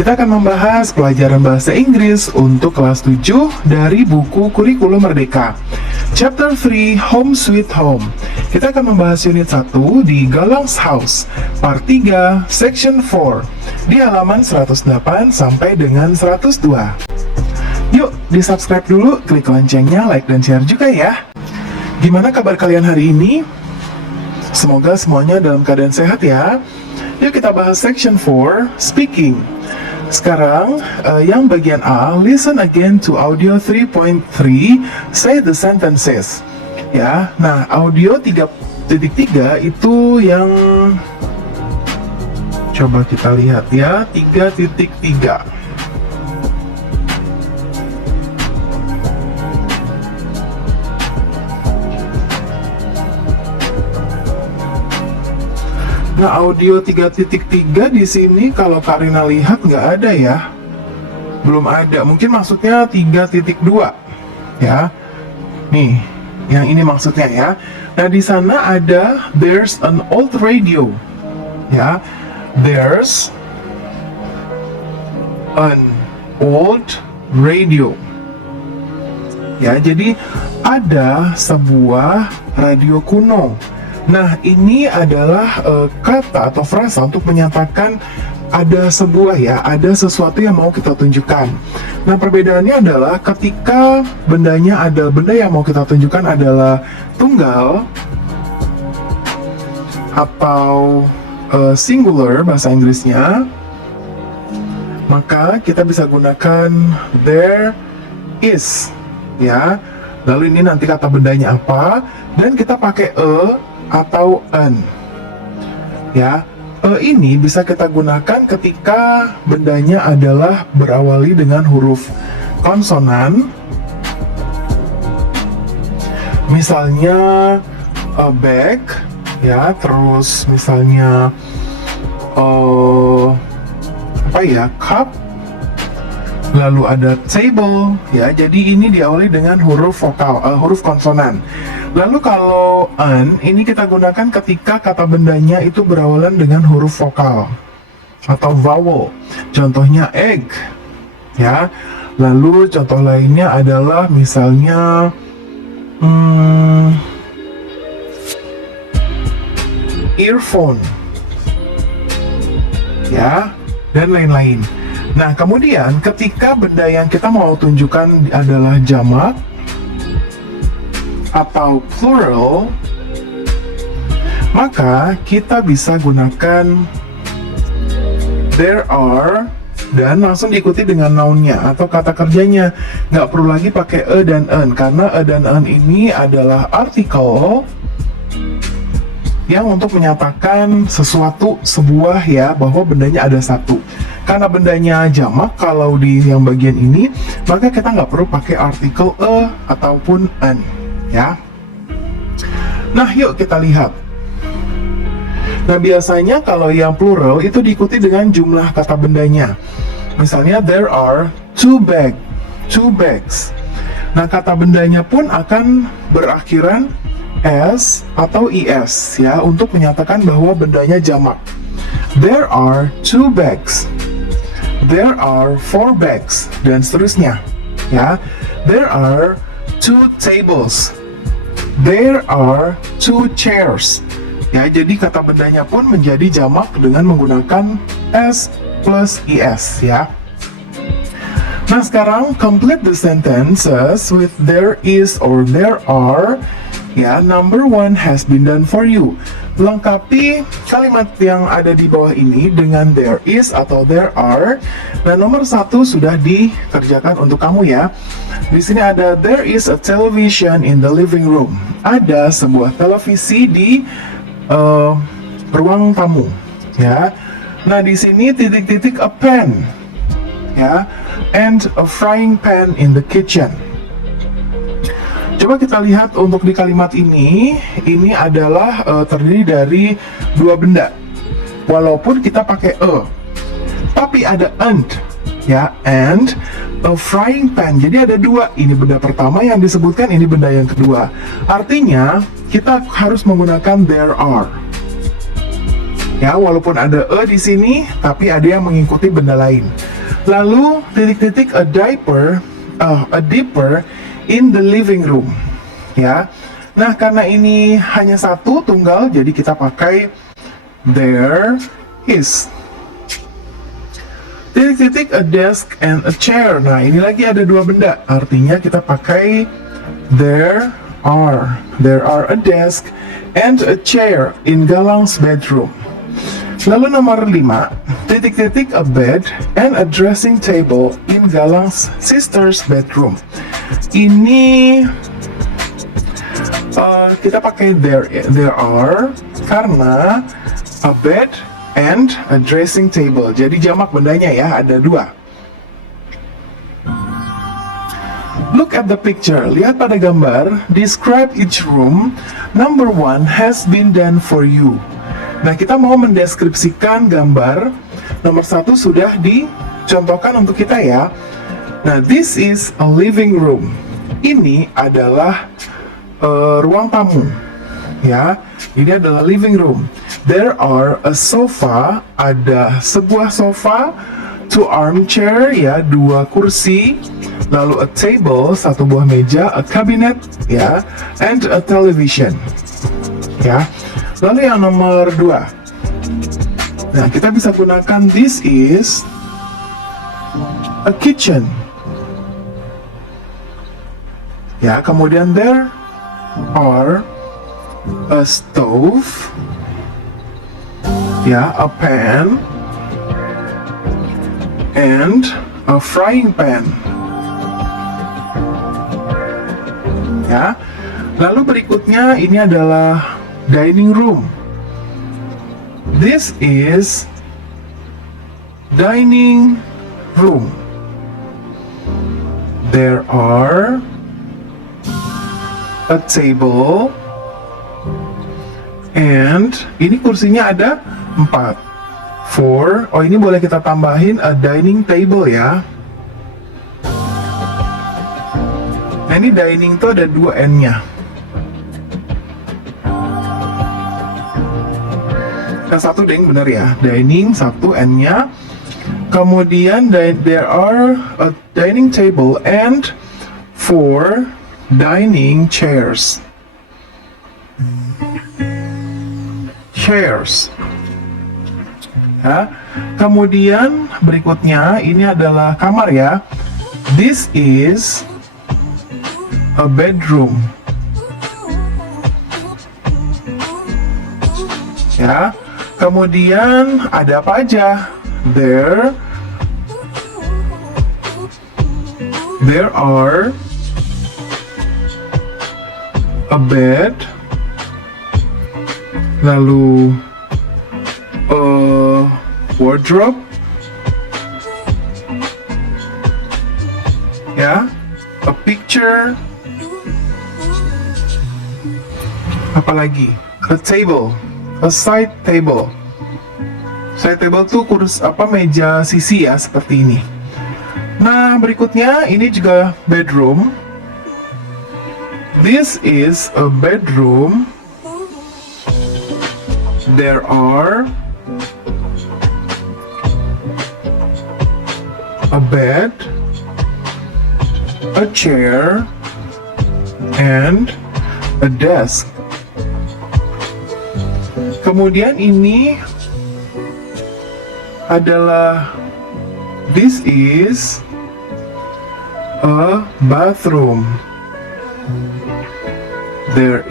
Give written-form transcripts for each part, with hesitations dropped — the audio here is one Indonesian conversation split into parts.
Kita akan membahas pelajaran bahasa Inggris untuk kelas 7 dari buku Kurikulum Merdeka. Chapter 3, Home Sweet Home. Kita akan membahas unit 1 di Galang's House, part 3, section 4, di halaman 108 sampai dengan 102. Yuk, di-subscribe dulu, klik loncengnya, like dan share juga ya. Gimana kabar kalian hari ini? Semoga semuanya dalam keadaan sehat ya. Yuk kita bahas section 4, speaking. Sekarang, yang bagian A, listen again to audio 3.3, say the sentences. Ya, nah audio 3.3 itu yang coba kita lihat ya, 3.3. Nah, audio 3.3 di sini kalau Karina lihat nggak ada ya. Belum ada. Mungkin maksudnya 3.2 ya. Nih, yang ini maksudnya ya. Nah, di sana ada there's an old radio. Ya. There's an old radio. Ya, jadi ada sebuah radio kuno. Nah, ini adalah kata atau frasa untuk menyatakan ada sebuah ya, ada sesuatu yang mau kita tunjukkan. Nah, perbedaannya adalah ketika benda yang mau kita tunjukkan adalah tunggal atau singular bahasa Inggrisnya, maka kita bisa gunakan there is ya. Lalu ini nanti kata bendanya apa, dan kita pakai atau an ya. Ini bisa kita gunakan ketika bendanya adalah berawali dengan huruf konsonan, misalnya bag ya, terus misalnya cup, lalu ada table ya. Jadi ini diawali dengan huruf huruf konsonan. Lalu kalau an ini kita gunakan ketika kata bendanya itu berawalan dengan huruf vokal atau vowel. Contohnya egg ya. Lalu contoh lainnya adalah misalnya earphone ya, dan lain-lain. Nah, kemudian ketika benda yang kita mau tunjukkan adalah jamak atau plural, maka kita bisa gunakan there are dan langsung diikuti dengan noun-nya atau kata kerjanya. Nggak perlu lagi pakai dan an, karena dan an ini adalah artikel yang untuk menyatakan sesuatu, sebuah ya, bahwa bendanya ada satu. Karena bendanya jamak kalau di yang bagian ini, maka kita nggak perlu pakai artikel ataupun an ya. Nah, yuk kita lihat. Nah, biasanya kalau yang plural itu diikuti dengan jumlah kata bendanya. Misalnya there are two bags. Nah, kata bendanya pun akan berakhiran s atau es ya, untuk menyatakan bahwa bendanya jamak. There are two bags. There are four bags, dan seterusnya ya. There are two tables. There are two chairs. Ya, jadi kata bendanya pun menjadi jamak dengan menggunakan s plus es ya. Nah, sekarang complete the sentences with there is or there are. Ya, number 1 has been done for you. Lengkapi kalimat yang ada di bawah ini dengan there is atau there are. Dan nomor 1 sudah dikerjakan untuk kamu ya. Di sini ada there is a television in the living room. Ada sebuah televisi di ruang tamu ya. Nah, di sini titik-titik a pan ya, and a frying pan in the kitchen. Coba kita lihat untuk di kalimat ini adalah terdiri dari dua benda. Walaupun kita pakai tapi ada and ya, and a frying pan. Jadi ada dua. Ini benda pertama yang disebutkan, ini benda yang kedua. Artinya kita harus menggunakan there are. Ya, walaupun ada di sini, tapi ada yang mengikuti benda lain. Lalu titik-titik a dipper in the living room. Ya. Nah, karena ini hanya satu tunggal, jadi kita pakai there is. Titik-titik a desk and a chair. Nah, ini lagi ada dua benda. Artinya kita pakai there are a desk and a chair in Galang's bedroom. Lalu nomor 5, titik-titik a bed and a dressing table in Galang's sister's bedroom. Ini kita pakai there are karena a bed and a dressing table. Jadi jamak bendanya ya, ada dua. Look at the picture. Lihat pada gambar. Describe each room. Number 1 has been done for you. Nah, kita mau mendeskripsikan gambar. Nomor 1 sudah dicontohkan untuk kita ya. Nah, this is a living room. Ini adalah ruang tamu. Ya, ini adalah living room. There are a sofa. Ada sebuah sofa. 2 armchair, ya, 2 kursi, lalu a table, 1 buah meja, a cabinet, ya, and a television, ya. Lalu yang nomor 2, nah, kita bisa gunakan this is a kitchen, ya. Kemudian there are a stove, ya, a pan, and a frying pan. Ya. Lalu berikutnya ini adalah dining room. This is dining room. There are a table and ini kursinya ada 4. 4, oh ini boleh kita tambahin a dining table ya. Nah, ini dining tuh ada 2 N-nya. Nah, 1 deng, bener ya. Dining, 1 N-nya. Kemudian there are a dining table and 4 dining chairs. Chairs. Ya. Kemudian berikutnya ini adalah kamar ya. This is a bedroom. Ya. Kemudian ada apa aja? There are a bed, lalu wardrobe, ya, a picture, apalagi, a table, a side table. Side table tuh meja sisi ya, seperti ini. Nah, berikutnya ini juga bedroom. This is a bedroom. There are a bed, a chair, and a desk. Kemudian ini adalah this is a bathroom. There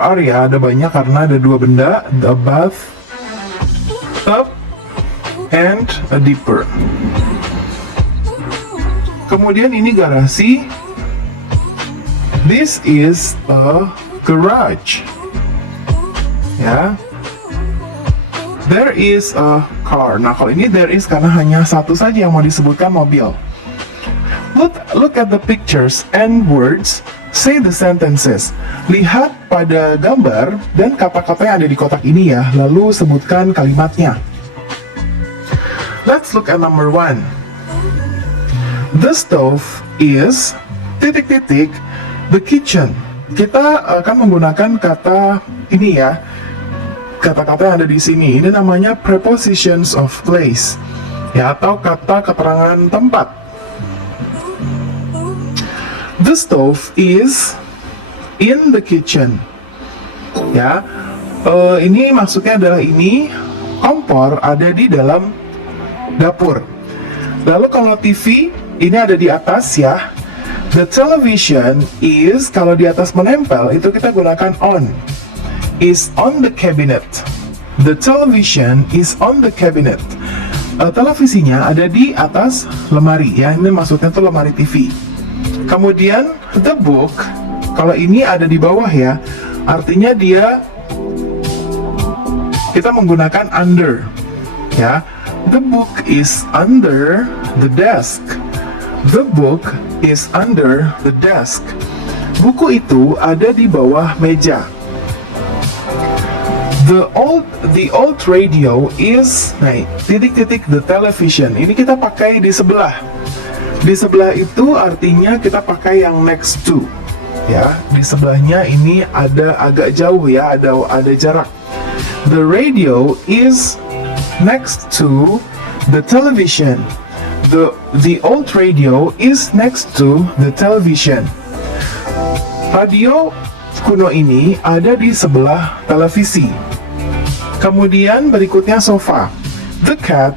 are ya, ada banyak karena ada 2 benda, the bath tub and a dipper. Kemudian ini garasi. This is a garage. Ya. There is a car. Nah, kalau ini there is karena hanya satu saja yang mau disebutkan, mobil. Look at the pictures and words. Say the sentences. Lihat pada gambar dan kata-kata yang ada di kotak ini ya, lalu sebutkan kalimatnya. Let's look at number 1. The stove is titik-titik the kitchen. Kita akan menggunakan kata ini ya, kata-kata yang ada di sini. Ini namanya prepositions of place, ya, atau kata keterangan tempat. The stove is in the kitchen. Ya, ini maksudnya adalah ini kompor ada di dalam dapur. Lalu kalau TV ini ada di atas ya. The television is, kalau di atas menempel itu kita gunakan on. Is on the cabinet. The television is on the cabinet. Televisinya ada di atas lemari ya. Ini maksudnya tuh lemari TV. Kemudian the book, kalau ini ada di bawah ya, artinya dia kita menggunakan under ya. The book is under the desk. The book is under the desk. Buku itu ada di bawah meja. The old radio is, nah, titik-titik the television. Ini kita pakai di sebelah. Di sebelah itu artinya kita pakai yang next to. Ya, di sebelahnya ini ada agak jauh ya, ada jarak. The radio is next to the television. The old radio is next to the television. Radio kuno ini ada di sebelah televisi. Kemudian berikutnya sofa. The cat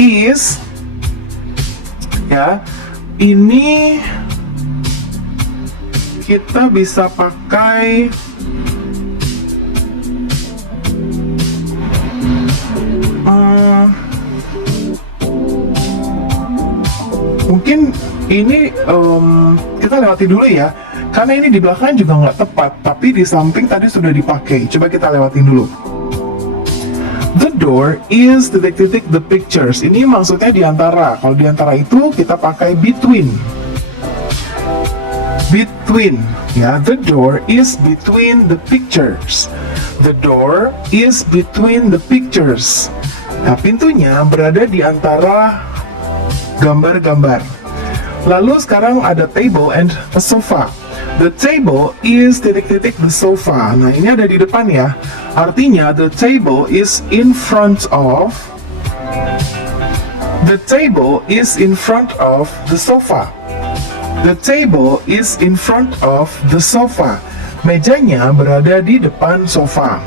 is, ya, ini kita bisa pakai mungkin ini kita lewati dulu ya, karena ini di belakang juga nggak tepat, tapi di samping tadi sudah dipakai. Coba kita lewatin dulu. The door is titik-titik the pictures. Ini maksudnya di antara. Kalau di antara itu kita pakai between. Between, ya. The door is between the pictures. The door is between the pictures. Nah, pintunya berada di antara gambar-gambar. Lalu sekarang ada table and a sofa. The table is titik-titik the sofa. Nah, ini ada di depan ya. Artinya the table is in front of the sofa. The table is in front of the sofa. Mejanya berada di depan sofa.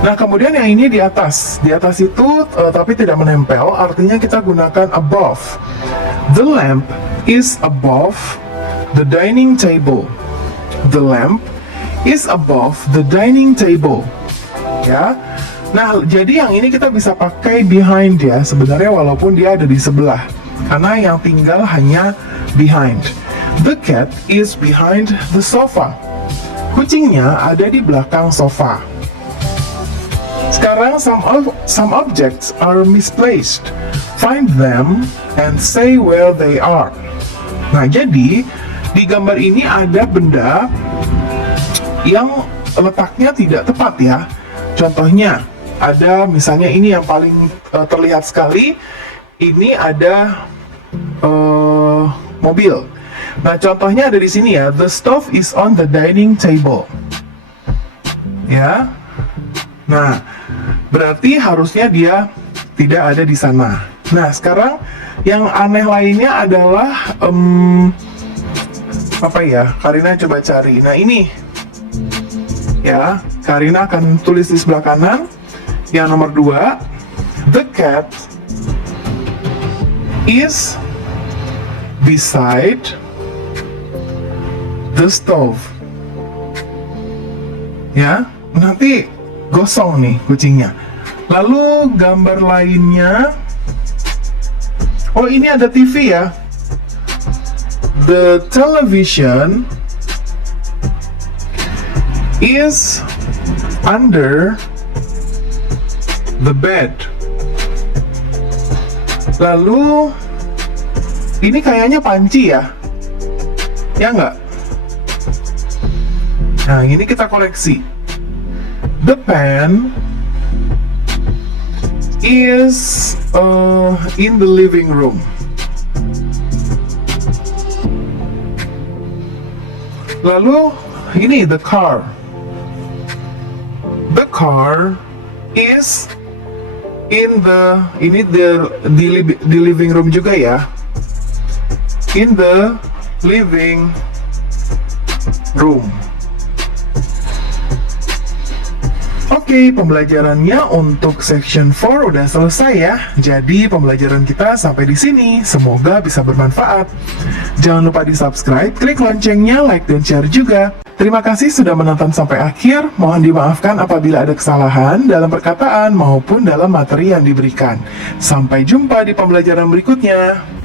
Nah, kemudian yang ini di atas. Di atas itu tapi tidak menempel, artinya kita gunakan above. The lamp is above the dining table. The lamp is above the dining table. Ya. Nah, jadi yang ini kita bisa pakai behind ya, sebenarnya walaupun dia ada di sebelah. Karena yang tinggal hanya behind. The cat is behind the sofa. Kucingnya ada di belakang sofa. Sekarang some objects are misplaced. Find them and say where they are. Nah, jadi di gambar ini ada benda yang letaknya tidak tepat ya. Contohnya ada misalnya ini yang paling terlihat sekali. Ini ada mobil. Nah, contohnya ada di sini ya. The stove is on the dining table. Ya. Nah, berarti harusnya dia tidak ada di sana. Nah, sekarang yang aneh lainnya adalah apa ya? Karina coba cari. Nah, ini ya, Karina akan tulis di sebelah kanan. Yang nomor 2, the cat is beside the stove. Ya, nanti gosong nih kucingnya. Lalu gambar lainnya, oh ini ada TV ya. The television is under the bed. Lalu ini kayaknya panci ya, ya nggak? Nah, ini kita koleksi. The pen is in the living room. Lalu ini the car. The car is in the, ini di living room juga ya. In the living room. Oke, pembelajarannya untuk section 4 udah selesai ya. Jadi pembelajaran kita sampai di sini. Semoga bisa bermanfaat. Jangan lupa di-subscribe, klik loncengnya, like dan share juga. Terima kasih sudah menonton sampai akhir. Mohon dimaafkan apabila ada kesalahan dalam perkataan maupun dalam materi yang diberikan. Sampai jumpa di pembelajaran berikutnya.